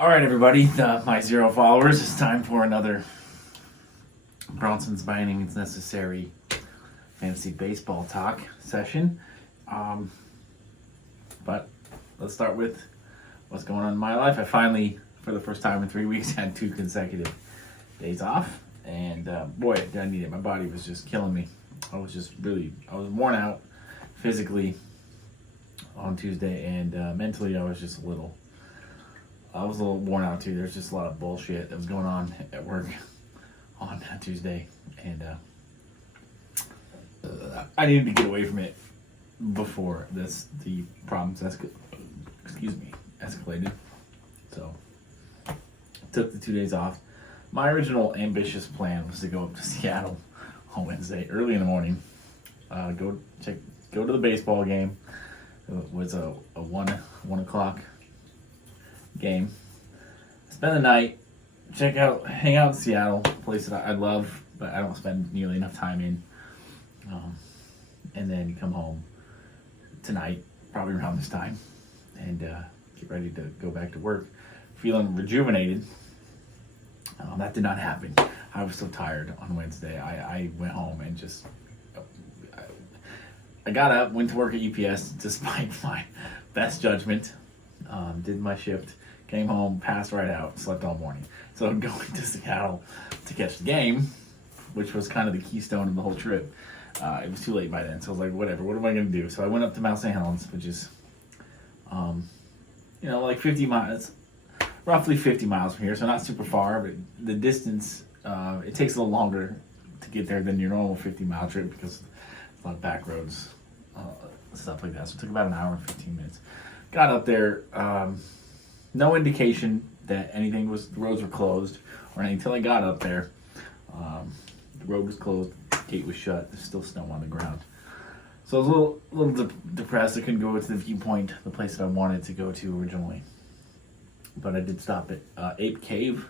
All right, everybody, my 0 followers, it's time for another Bronson's by any means necessary fantasy baseball talk session. But let's start with what's going on in my life. I finally, for the first time in 3 weeks, had 2 consecutive days off. And boy, I need it. My body was just killing me. I was worn out physically on Tuesday, and mentally I was a little worn out too. There's just a lot of bullshit that was going on at work on Tuesday, and I needed to get away from it before the problems escalated. So took the 2 days off. My original ambitious plan was to go up to Seattle on Wednesday early in the morning, go to the baseball game. It was a 1 o'clock game. Spend the night, hang out in Seattle, a place that I love, but I don't spend nearly enough time in. And then come home tonight, probably around this time, and get ready to go back to work, feeling rejuvenated. That did not happen. I was so tired on Wednesday. I went home and I got up, went to work at UPS despite my best judgment. Did my shift, came home, passed right out, slept all morning. So I'm going to Seattle to catch the game, which was kind of the keystone of the whole trip. It was too late by then, so I was like, whatever, what am I going to do? So I went up to Mount St. Helens, which is, like 50 miles, roughly 50 miles from here, so not super far, but the distance, it takes a little longer to get there than your normal 50-mile trip because a lot of back roads, stuff like that. So it took about an hour and 15 minutes. Got up there, no indication that the roads were closed or anything until I got up there. The road was closed, the gate was shut, there's still snow on the ground. So I was a little depressed. I couldn't go to the viewpoint, the place that I wanted to go to originally. But I did stop at Ape Cave,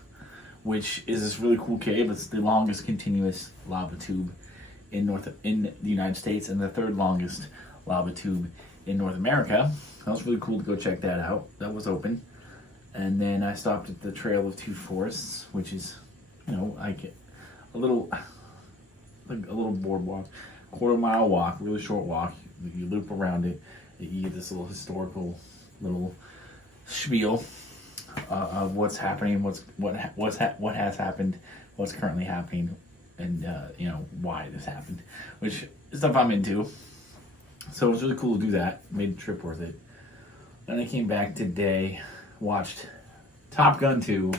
which is this really cool cave. It's the longest continuous lava tube in the United States, and the 3rd longest lava tube in North America. That was really cool to go check that out. That was open. And then I stopped at the Trail of Two Forests, which is, like a little boardwalk, 1/4-mile walk, really short walk. You loop around it. You get this little historical little spiel of what's happening, what has happened, what's currently happening, and why this happened, which is stuff I'm into. So it was really cool to do that. Made the trip worth it. Then I came back today, watched Top Gun 2.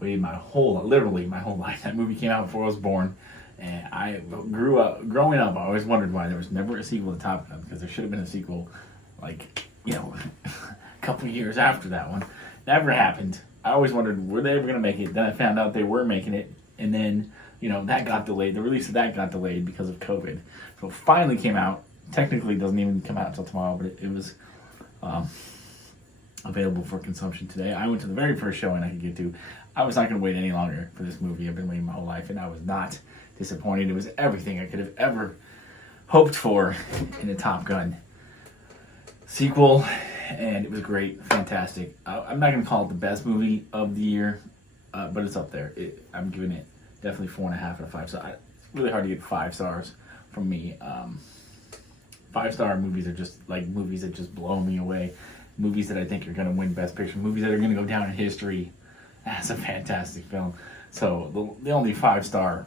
Waited literally my whole life. That movie came out before I was born, and I growing up, I always wondered why there was never a sequel to Top Gun, because there should have been a sequel, a couple years after that one. Never happened. I always wondered, were they ever going to make it? Then I found out they were making it, and then, that got delayed. The release of that got delayed because of COVID. So it finally came out. Technically, it doesn't even come out until tomorrow, but it was available for consumption today. I went to the very first showing I could get to. I was not going to wait any longer for this movie. I've been waiting my whole life, and I was not disappointed. It was everything I could have ever hoped for in a Top Gun sequel, and it was great, fantastic. I'm not going to call it the best movie of the year, but it's up there. I'm giving it definitely 4.5 out of 5. So it's really hard to get 5 stars from me. 5-star movies are just like movies that just blow me away. Movies that I think are going to win Best Picture. Movies that are going to go down in history as a fantastic film. So the only 5-star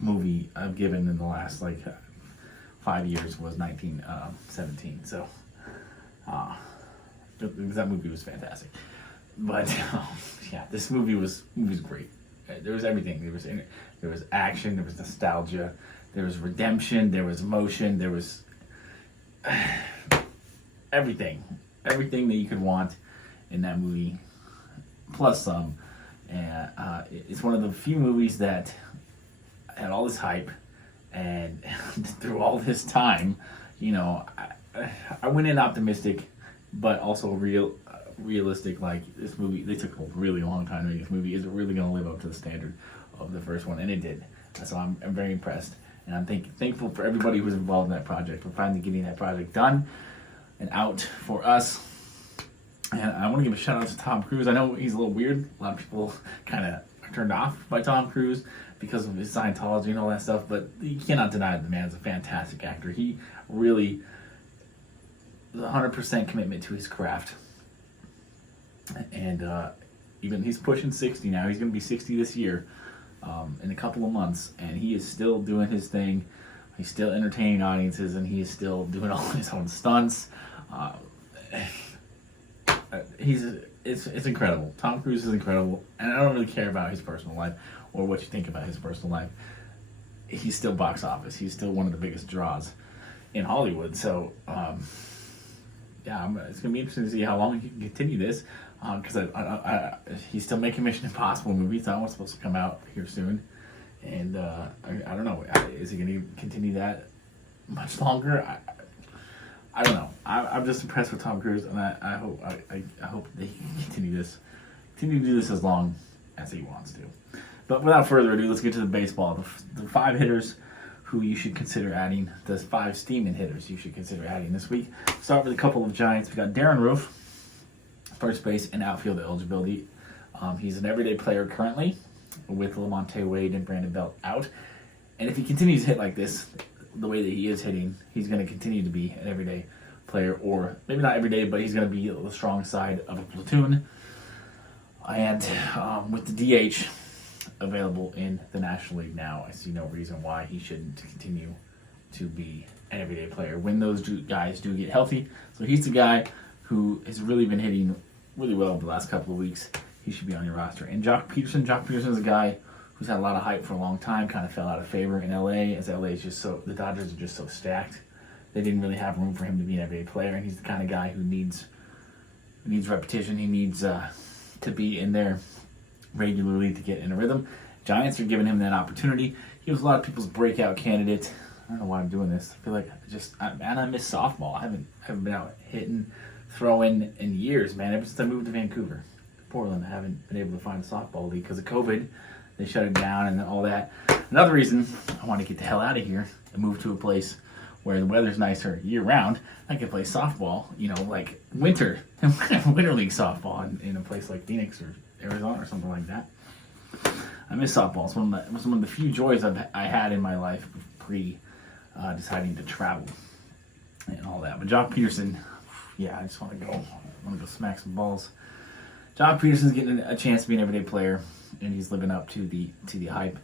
movie I've given in the last 5 years was 1917. So that movie was fantastic. But this movie was great. There was everything. There was action. There was nostalgia. There was redemption. There was emotion. There was everything that you could want in that movie, plus some. And it's one of the few movies that had all this hype, and through all this time, I went in optimistic, but also realistic. Like, this movie, they took a really long time to make this movie. Is it really going to live up to the standard of the first one? And it did. So I'm very impressed. And I'm thankful for everybody who was involved in that project, for finally getting that project done and out for us. And I want to give a shout out to Tom Cruise. I know he's a little weird. A lot of people kind of are turned off by Tom Cruise because of his Scientology and all that stuff, but you cannot deny that the man is a fantastic actor. He really 100% commitment to his craft. And even he's pushing 60 now. He's going to be 60 this year in a couple of months, and he is still doing his thing. He's still entertaining audiences, and he is still doing all his own stunts. It's incredible. Tom Cruise is incredible, and I don't really care about his personal life or what you think about his personal life. He's still box office. He's still one of the biggest draws in Hollywood. So, it's gonna be interesting to see how long he can continue this. Because he's still making Mission Impossible movies. That one's supposed to come out here soon, and I don't know. Is he going to continue that much longer? I don't know. I'm just impressed with Tom Cruise, and I hope that he can continue to do this as long as he wants to. But without further ado, let's get to the baseball. The 5 hitters who you should consider adding. The 5 steaming hitters you should consider adding this week. Start with a couple of Giants. We got Darren Roof, first base and outfield eligibility. He's an everyday player currently with Lamonte Wade and Brandon Belt out. And if he continues to hit like this, the way that he is hitting, he's going to continue to be an everyday player, or maybe not every day, but he's going to be the strong side of a platoon. And with the DH available in the National League now, I see no reason why he shouldn't continue to be an everyday player when those guys do get healthy. So he's the guy who has really been hitting really well over the last couple of weeks. He should be on your roster. And Jock Peterson is a guy who's had a lot of hype for a long time, kind of fell out of favor in LA, as LA is just so, the Dodgers are just so stacked. They didn't really have room for him to be an everyday player, and he's the kind of guy who needs repetition. He needs to be in there regularly to get in a rhythm. Giants are giving him that opportunity. He was a lot of people's breakout candidate. I don't know why I'm doing this. I feel like I miss softball. I haven't been out hitting, throwing in years, man. Ever since I moved to Vancouver, Portland, I haven't been able to find a softball league because of COVID. They shut it down and all that. Another reason I want to get the hell out of here and move to a place where the weather's nicer year round. I can play softball, like winter league softball in a place like Phoenix or Arizona or something like that. I miss softball. It's one of the few joys I had in my life pre deciding to travel and all that. But Jock Peterson, I just want to go smack some balls. Jock Peterson's getting a chance to be an everyday player, and he's living up to the hype.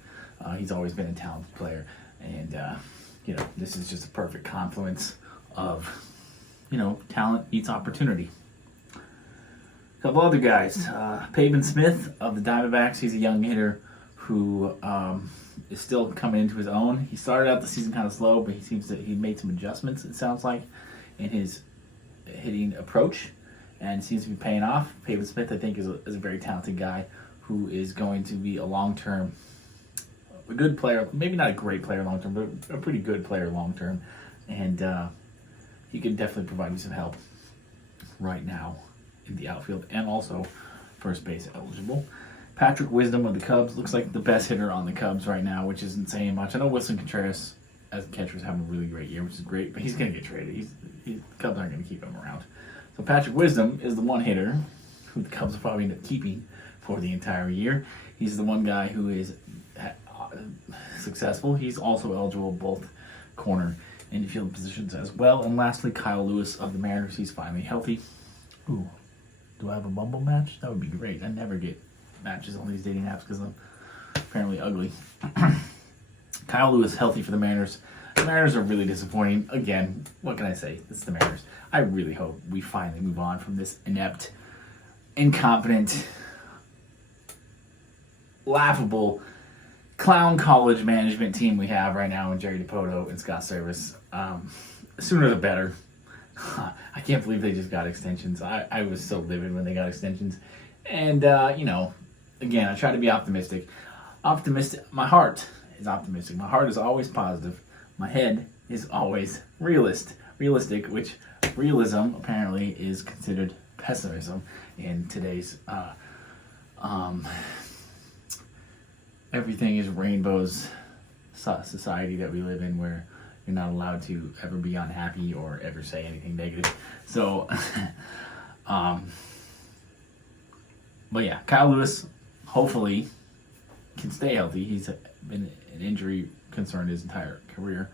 He's always been a talented player, and this is just a perfect confluence of talent meets opportunity. A couple other guys, Pavin Smith of the Diamondbacks. He's a young hitter who is still coming into his own. He started out the season kind of slow, but he made some adjustments, it sounds like, in his hitting approach, and seems to be paying off. Pavin Smith, I think, is a very talented guy who is going to be a good player, maybe not a great player long-term, but a pretty good player long-term, and he can definitely provide you some help right now in the outfield, and also first base eligible. Patrick Wisdom of the Cubs looks like the best hitter on the Cubs right now, which isn't saying much. I know Wilson Contreras as a catcher is having a really great year, which is great, but he's going to get traded. The Cubs aren't going to keep him around. So Patrick Wisdom is the one hitter who the Cubs will probably end up keeping for the entire year. He's the one guy who is successful. He's also eligible both corner and infield positions as well. And lastly, Kyle Lewis of the Mariners. He's finally healthy. Ooh, do I have a Bumble match? That would be great. I never get matches on these dating apps because I'm apparently ugly. Kyle Lewis healthy for the Mariners. The Mariners are really disappointing. Again, what can I say? It's the Mariners. I really hope we finally move on from this inept, incompetent, laughable clown college management team we have right now in Jerry DiPoto and Scott Service. Sooner the better. I can't believe they just got extensions. I was so livid when they got extensions. And, again, I try to be optimistic. My heart is optimistic. My heart is always positive. My head is always realistic, which realism apparently is considered pessimism in today's everything is rainbows society that we live in, where you're not allowed to ever be unhappy or ever say anything negative. So But yeah, Kyle Lewis hopefully can stay healthy. He's been an injury concern his entire career,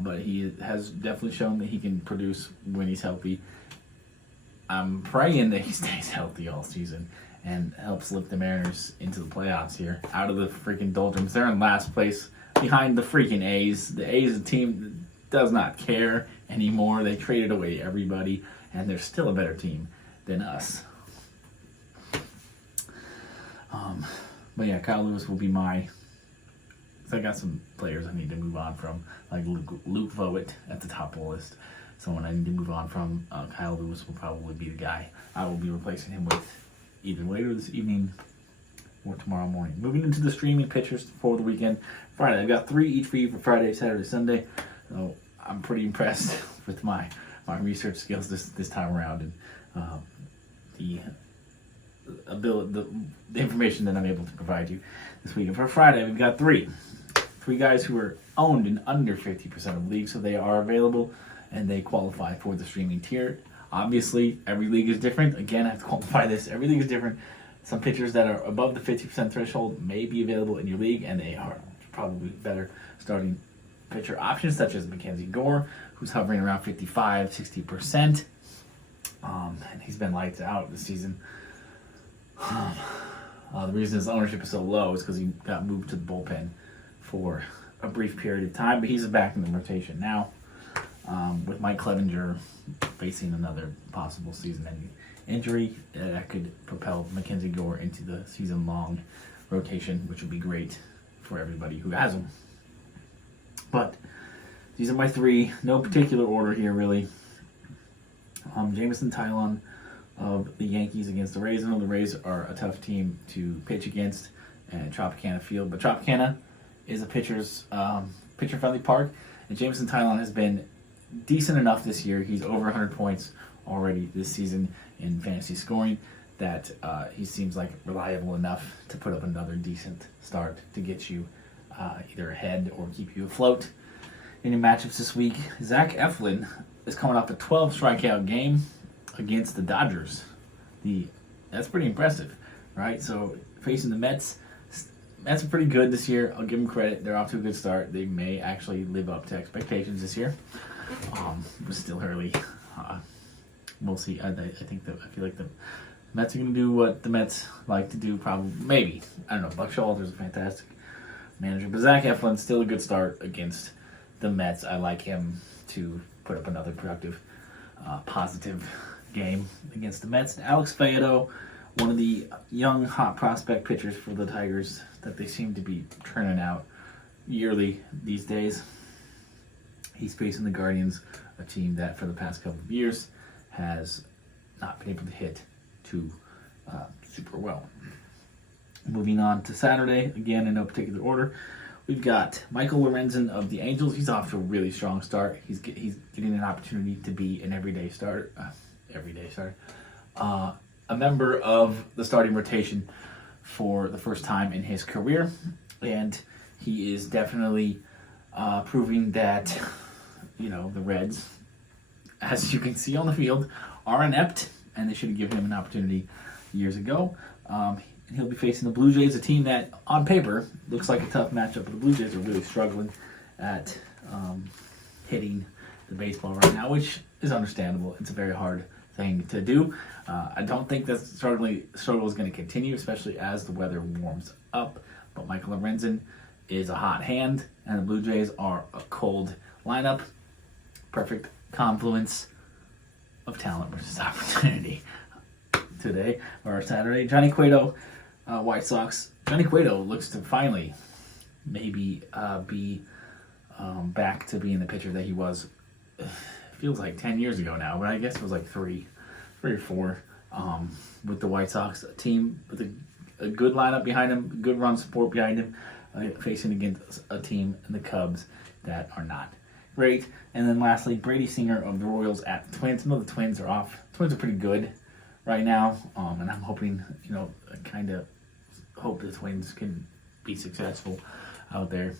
but he has definitely shown that he can produce when he's healthy. I'm praying that he stays healthy all season and helps lift the Mariners into the playoffs here, out of the freaking doldrums. They're in last place behind the freaking A's. The A's is a team that does not care anymore. They traded away everybody, and they're still a better team than us. But yeah, Kyle Lewis will be my... I got some players I need to move on from, like Luke Voigt at the top of the list. Someone I need to move on from. Kyle Lewis will probably be the guy I will be replacing him with either later this evening or tomorrow morning. Moving into the streaming pitchers for the weekend. Friday, I've got 3 each for you for Friday, Saturday, Sunday. So I'm pretty impressed with my research skills this time around, and the information that I'm able to provide you this week. And for Friday, we've got three guys who are owned in under 50% of leagues, so they are available and they qualify for the streaming tier. Obviously, every league is different. Again, I have to qualify this. Every league is different. Some pitchers that are above the 50% threshold may be available in your league, and they are probably better starting pitcher options, such as Mackenzie Gore, who's hovering around 55, 60%. And he's been lights out this season. The reason his ownership is so low is because he got moved to the bullpen for a brief period of time, but he's back in the rotation now, with Mike Clevenger facing another possible season-ending injury that could propel Mackenzie Gore into the season-long rotation, which would be great for everybody who has him. But these are my three, no particular order here really. Jameson Taillon of the Yankees against the Rays. I know the Rays are a tough team to pitch against at Tropicana Field, but Tropicana is a pitcher-friendly park, and Jameson Taillon has been decent enough this year. He's over 100 points already this season in fantasy scoring that he seems like reliable enough to put up another decent start to get you either ahead or keep you afloat. In your matchups this week, Zach Eflin is coming off a 12 strikeout game against the Dodgers. That's pretty impressive, right? So facing the Mets. Mets are pretty good this year. I'll give them credit. They're off to a good start. They may actually live up to expectations this year. It's still early. We'll see. I feel like the Mets are going to do what the Mets like to do. Probably, maybe. I don't know. Buck Showalter's a fantastic manager, but Zach Eflin's still a good start against the Mets. I like him to put up another productive, positive game against the Mets. Alex Faedo, one of the young, hot prospect pitchers for the Tigers that they seem to be turning out yearly these days. He's facing the Guardians, a team that for the past couple of years has not been able to hit too super well. Moving on to Saturday, again in no particular order, we've got Michael Lorenzen of the Angels. He's off to a really strong start. He's getting an opportunity to be an everyday starter. A member of the starting rotation for the first time in his career, and he is definitely proving that the Reds, as you can see on the field, are inept, and they should have given him an opportunity years ago. And he'll be facing the Blue Jays, a team that on paper looks like a tough matchup, but the Blue Jays are really struggling at hitting the baseball right now, which is understandable. It's a very hard thing to do. I don't think that struggle is going to continue, especially as the weather warms up. But Michael Lorenzen is a hot hand, and the Blue Jays are a cold lineup. Perfect confluence of talent versus opportunity today or Saturday. Johnny Cueto, White Sox. Johnny Cueto looks to finally maybe be back to being the pitcher that he was. Feels like 10 years ago now, but I guess it was like three or four, with the White Sox, a team with a good lineup behind him, good run support behind him, facing against a team in the Cubs that are not great. And then lastly, Brady Singer of the Royals at the Twins. I know the Twins are off. The Twins are pretty good right now, and I'm hoping, I kind of hope the Twins can be successful out there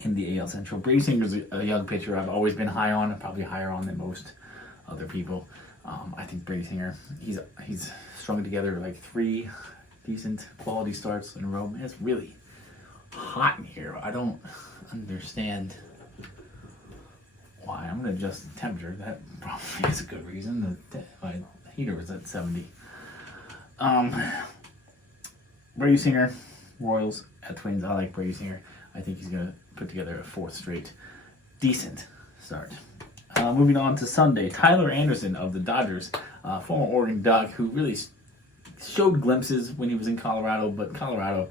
in the AL Central. Brady Singer's a young pitcher I've always been high on, probably higher on than most other people. I think Brady Singer, he's strung together like 3 decent quality starts in a row. Man, it's really hot in here. I don't understand why. I'm going to adjust the temperature. That probably is a good reason. My heater was at 70. Brady Singer, Royals at Twins. I like Brady Singer. I think he's going to put together a 4th straight decent start. Moving on to Sunday, Tyler Anderson of the Dodgers, former Oregon Duck, who really showed glimpses when he was in Colorado, but Colorado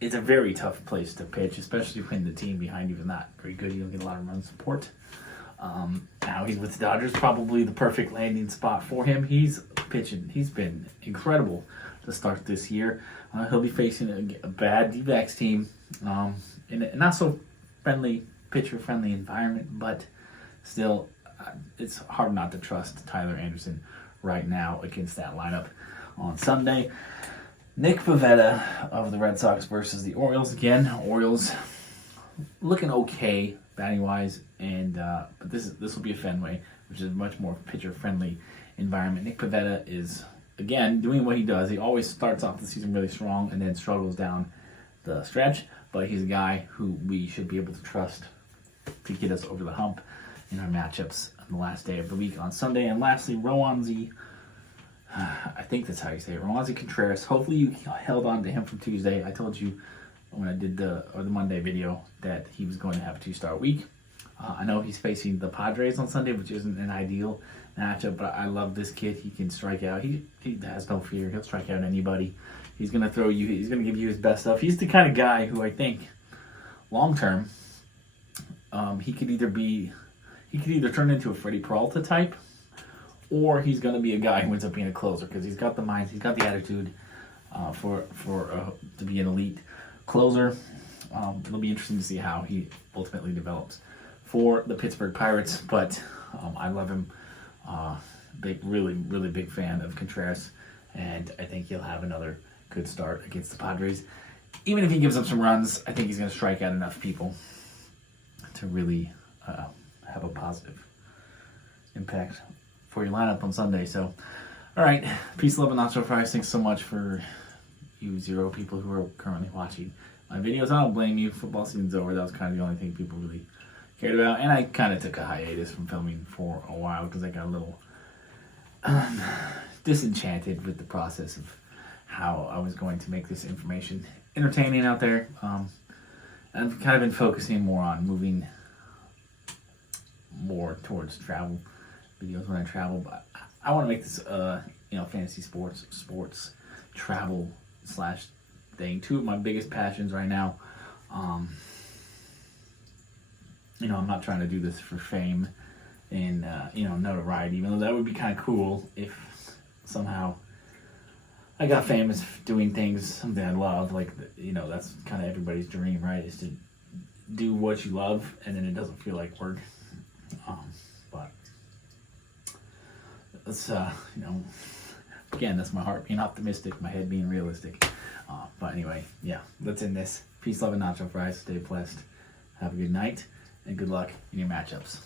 is a very tough place to pitch, especially when the team behind you is not very good. You don't get a lot of run support. Now he's with the Dodgers, probably the perfect landing spot for him. He's pitching. He's been incredible to start this year. He'll be facing a bad D-backs team in a not so pitcher-friendly environment, but still, it's hard not to trust Tyler Anderson right now against that lineup on Sunday. Nick Pivetta of the Red Sox versus the Orioles again. Orioles looking okay batting-wise, and but this will be a Fenway, which is a much more pitcher-friendly environment. Nick Pivetta is, again, doing what he does. He always starts off the season really strong and then struggles down the stretch, but he's a guy who we should be able to trust to get us over the hump in our matchups on the last day of the week on Sunday. And lastly, Roansy, I think that's how you say it, Roansy Contreras. Hopefully you held on to him from Tuesday. I told you when I did the Monday video that he was going to have a 2-start week. I know he's facing the Padres on Sunday, which isn't an ideal matchup, but I love this kid. He can strike out. He has no fear. He'll strike out anybody. He's going to throw you. He's going to give you his best stuff. He's the kind of guy who I think long term he could either turn into a Freddie Peralta type, or he's going to be a guy who ends up being a closer because he's got the mind, he's got the attitude to be an elite closer. It'll be interesting to see how he ultimately develops for the Pittsburgh Pirates, but I love him. Really big fan of Contreras, and I think he'll have another good start against the Padres. Even if he gives up some runs, I think he's going to strike out enough people to really have a positive impact for your lineup on Sunday. So, all right, peace, love, and nacho fries. Thanks so much for you 0 people who are currently watching my videos. I don't blame you. Football season's over. That was kind of the only thing people really cared about. And I kind of took a hiatus from filming for a while because I got a little disenchanted with the process of how I was going to make this information entertaining out there. I've kind of been focusing more on moving more towards travel videos when I travel, but I want to make this fantasy sports travel / thing. 2 of my biggest passions right now. I'm not trying to do this for fame and notoriety, even though that would be kind of cool if somehow I got famous doing things, something I love. Like, that's kind of everybody's dream, right? Is to do what you love and then it doesn't feel like work. But that's, again, that's my heart being optimistic, my head being realistic. But anyway, yeah, let's end this. Peace, love, and nacho fries. Stay blessed. Have a good night and good luck in your matchups.